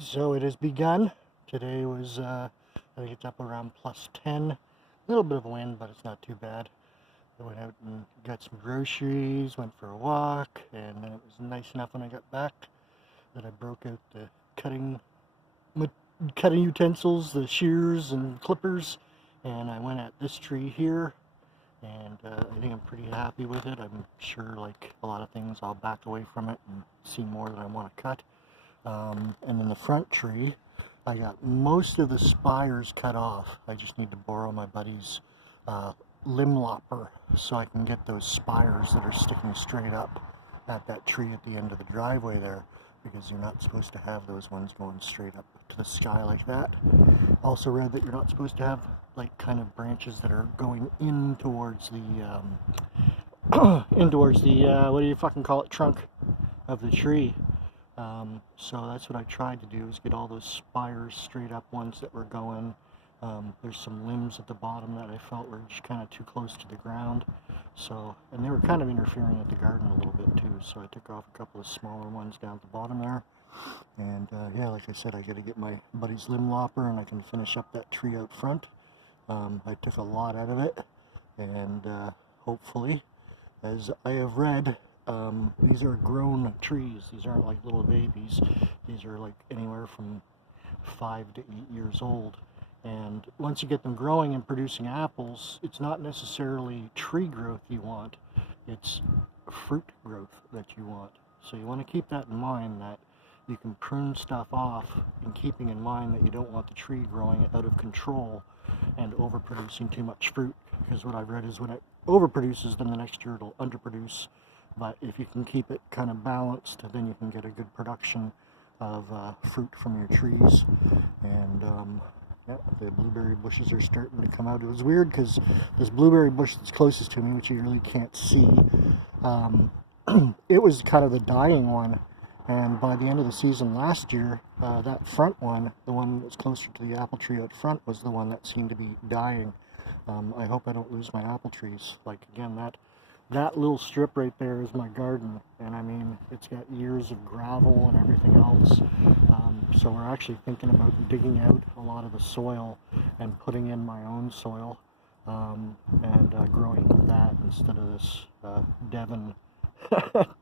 So it has begun. Today was, I think it's up around +10. A little bit of wind, but it's not too bad. I went out and got some groceries, went for a walk, and then it was nice enough when I got back that I broke out the cutting utensils, the shears and clippers, and I went at this tree here, and I think I'm pretty happy with it. I'm sure, like a lot of things, I'll back away from it and see more that I want to cut. And then the front tree, I got most of the spires cut off. I just need to borrow my buddy's limb lopper so I can get those spires that are sticking straight up at that tree at the end of the driveway there, because you're not supposed to have those ones going straight up to the sky like that. Also read that you're not supposed to have like kind of branches that are going in towards the what do you fucking call it, trunk of the tree. So that's what I tried to do, is get all those spires straight up, ones that were going. There's some limbs at the bottom that I felt were just kind of too close to the ground. So, and they were kind of interfering with the garden a little bit too, so I took off a couple of smaller ones down at the bottom there. And yeah, like I said, I got to get my buddy's limb lopper and I can finish up that tree out front. I took a lot out of it, and hopefully, as I have read, these are grown trees. These aren't like little babies. These are like anywhere from 5 to 8 years old. And once you get them growing and producing apples, it's not necessarily tree growth you want, it's fruit growth that you want. So you want to keep that in mind, that you can prune stuff off, in keeping in mind that you don't want the tree growing out of control and overproducing too much fruit. Because what I've read is when it overproduces, then the next year it'll underproduce. But if you can keep it kind of balanced, then you can get a good production of fruit from your trees. And yeah, the blueberry bushes are starting to come out. It was weird because this blueberry bush that's closest to me, which you really can't see, it was kind of the dying one. And by the end of the season last year, that front one, the one that's closer to the apple tree out front, was the one that seemed to be dying. I hope I don't lose my apple trees. Like, again, that little strip right there is my garden, and I mean, it's got years of gravel and everything else. So we're actually thinking about digging out a lot of the soil and putting in my own soil, and growing with that instead of this Devon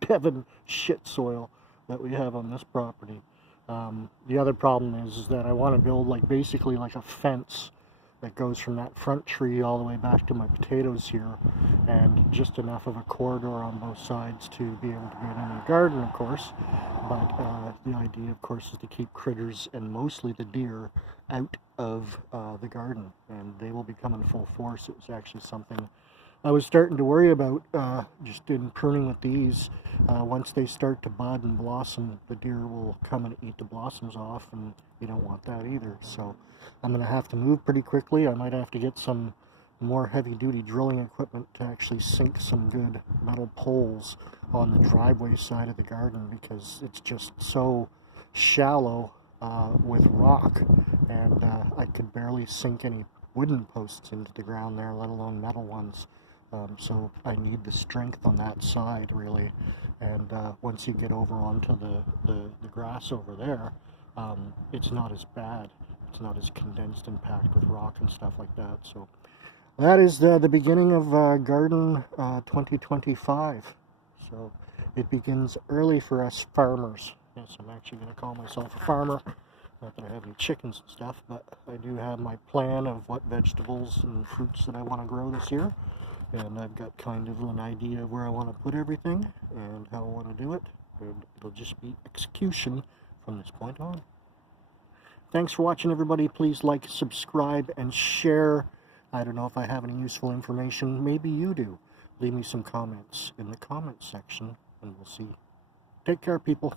Devon shit soil that we have on this property. The other problem is that I want to build basically like a fence that goes from that front tree all the way back to my potatoes here, and just enough of a corridor on both sides to be able to get in the garden, of course. But the idea, of course, is to keep critters, and mostly the deer, out of the garden, and they will be coming full force. It was actually something I was starting to worry about, just in pruning with these. Once they start to bud and blossom, the deer will come and eat the blossoms off, and you don't want that either. So I'm going to have to move pretty quickly. I might have to get some more heavy-duty drilling equipment to actually sink some good metal poles on the driveway side of the garden, because it's just so shallow with rock, and I could barely sink any wooden posts into the ground there, let alone metal ones. So I need the strength on that side, really. And once you get over onto the grass over there, it's not as bad. It's not as condensed and packed with rock and stuff like that. So that is the beginning of Garden 2025. So it begins early for us farmers. Yes, I'm actually going to call myself a farmer. Not that I have any chickens and stuff, but I do have my plan of what vegetables and fruits that I want to grow this year. And I've got kind of an idea of where I want to put everything and how I want to do it. And it'll just be execution from this point on. Thanks for watching, everybody. Please like, subscribe, and share. I don't know if I have any useful information. Maybe you do. Leave me some comments in the comments section, and we'll see. Take care, people.